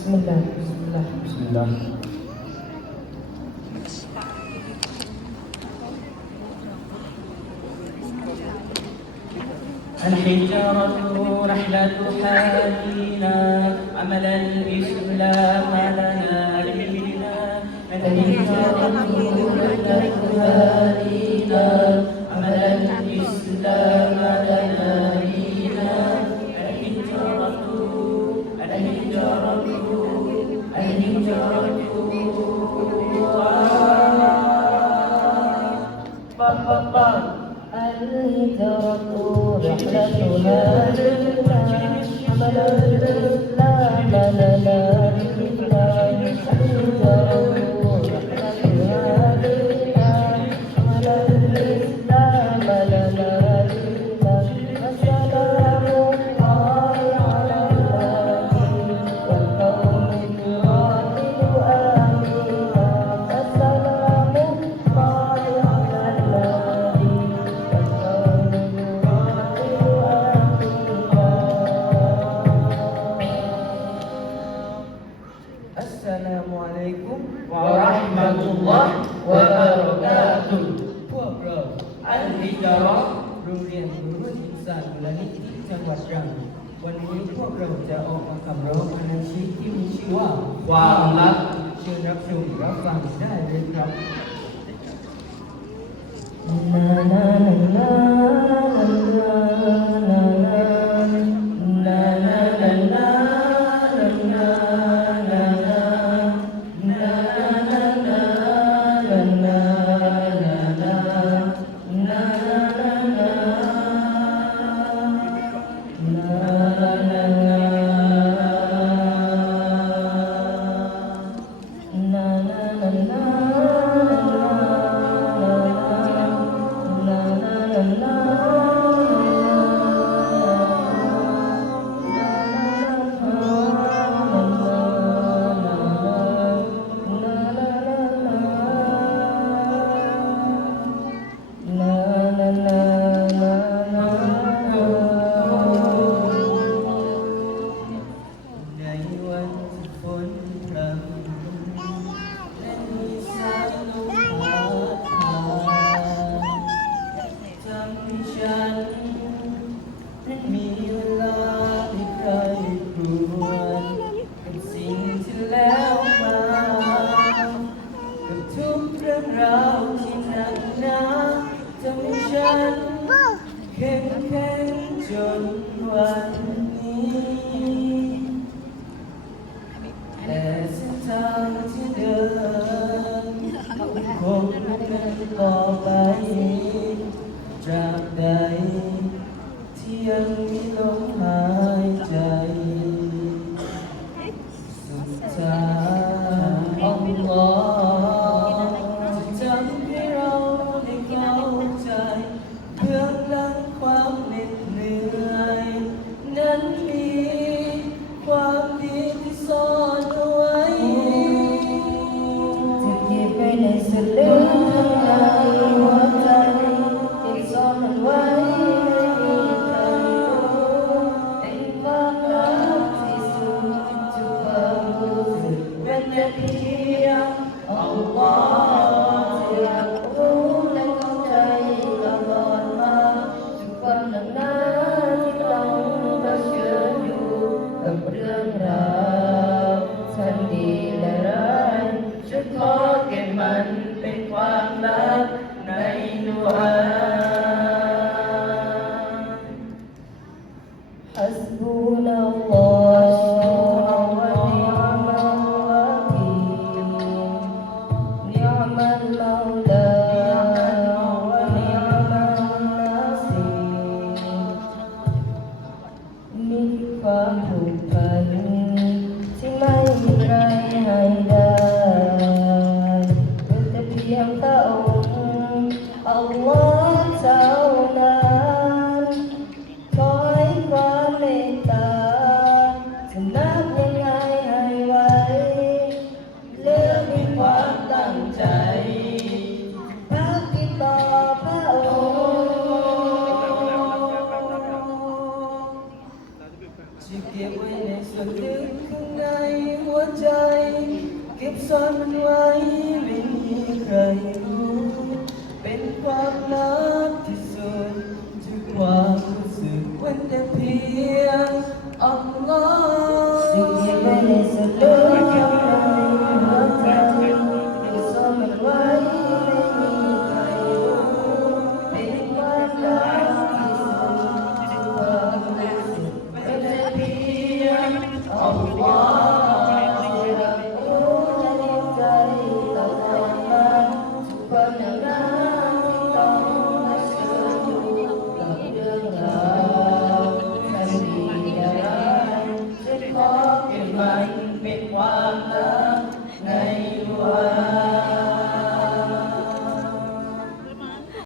بسم الله بسم الله. بسم الله. الحجارة رحلة حالنا عمل الإسلام لنا لنا الحجارة رحلة حالنا have no magic. Assalamualaikum warahmatullahi wabarakatuh พวกเราอันดิจารกโรงเรียนรู้วิทยาศาสตร์และนิติจังหวัดตรังวันนี้พวกเราจะออกมาคำร้องอนาชีพที่มีชื่อว่า ความรักเชิญรับชมรับฟังได้เลยครับ na na na na one ออัลลอเจ้านั้นขอใความเมตตานักยังไงให้ไวเลือกความตั้งใจพักติดต่อพระองค์จะเก็ไว้ในส่วนลึกข้างในหัวใจ keeps on my living. มีใครรู้เป็นความลับ